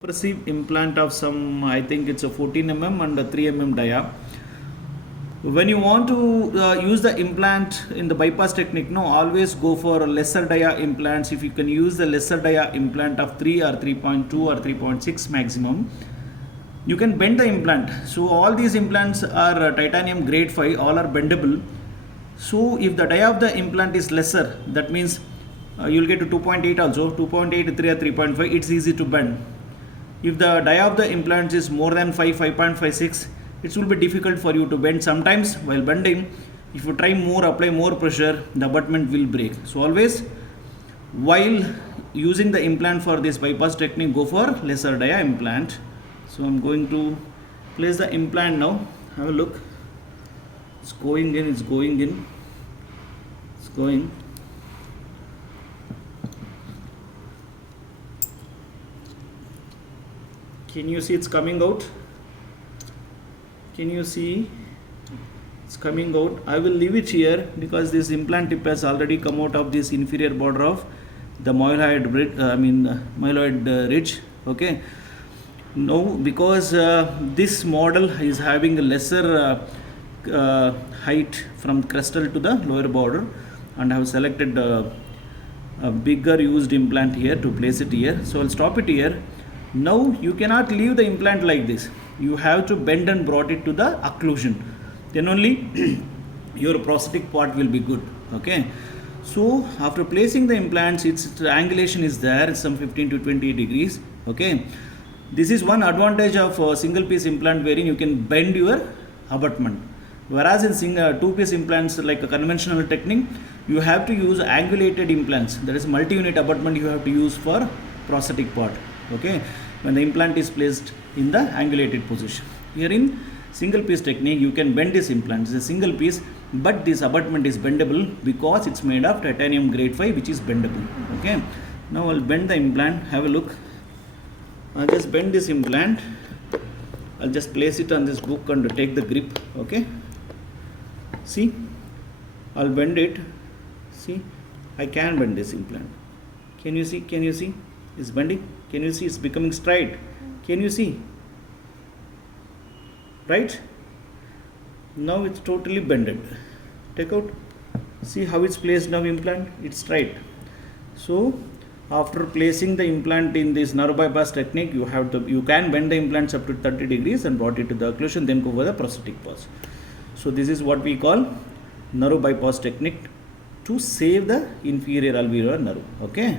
Compressive implant of some, I think it's a 14 and a 3 dia. When you want to use the implant in the bypass technique, no, always go for lesser dia implants. If you can use the lesser dia implant of 3 or 3.2 or 3.6 maximum, you can bend the implant. So all these implants are titanium grade 5, all are bendable. So if the dia of the implant is lesser, that means you'll get to 2.8 also, 2.8, 3 or 3.5, it's easy to bend. If the dia of the implant is more than 5, 5.56, it will be difficult for you to bend. Sometimes while bending, if you try more, apply more pressure, the abutment will break. So always while using the implant for this bypass technique, go for lesser dia implant. So I'm going to place the implant now. Have a look. It's going in, it's going in, it's going. Can you see it's coming out? Can you see it's coming out? I will leave it here because this implant tip has already come out of this inferior border of the mylohyoid ridge. Okay. Now because this model is having a lesser height from crestal to the lower border, and I have selected a bigger used implant here to place it here. So I'll stop it here. Now you cannot leave the implant like this. You have to bend and brought it to the occlusion. Then only your prosthetic part will be good. Okay. So after placing the implants, its angulation is there, some 15 to 20 degrees. Okay. This is one advantage of a single piece implant wherein you can bend your abutment. Whereas in two-piece implants like a conventional technique, you have to use angulated implants. That is multi-unit abutment you have to use for prosthetic part. Okay, when the implant is placed in the angulated position. Here in single piece technique, you can bend this implant. It's a single piece, but this abutment is bendable because it's made of titanium grade 5, which is bendable. Okay, now I'll bend the implant. Have a look. I'll just bend this implant. I'll just place it on this book and take the grip. Okay, see, I'll bend it. See, I can bend this implant. Can you see? Can you see? It's bending. Can you see it's becoming straight? Can you see? Right? Now it's totally bended. Take out. See how it's placed now implant? It's straight. So after placing the implant in this narrow bypass technique, you can bend the implants up to 30 degrees and brought it to the occlusion, then go for the prosthetic pause. So this is what we call narrow bypass technique to save the inferior alveolar nerve. Okay.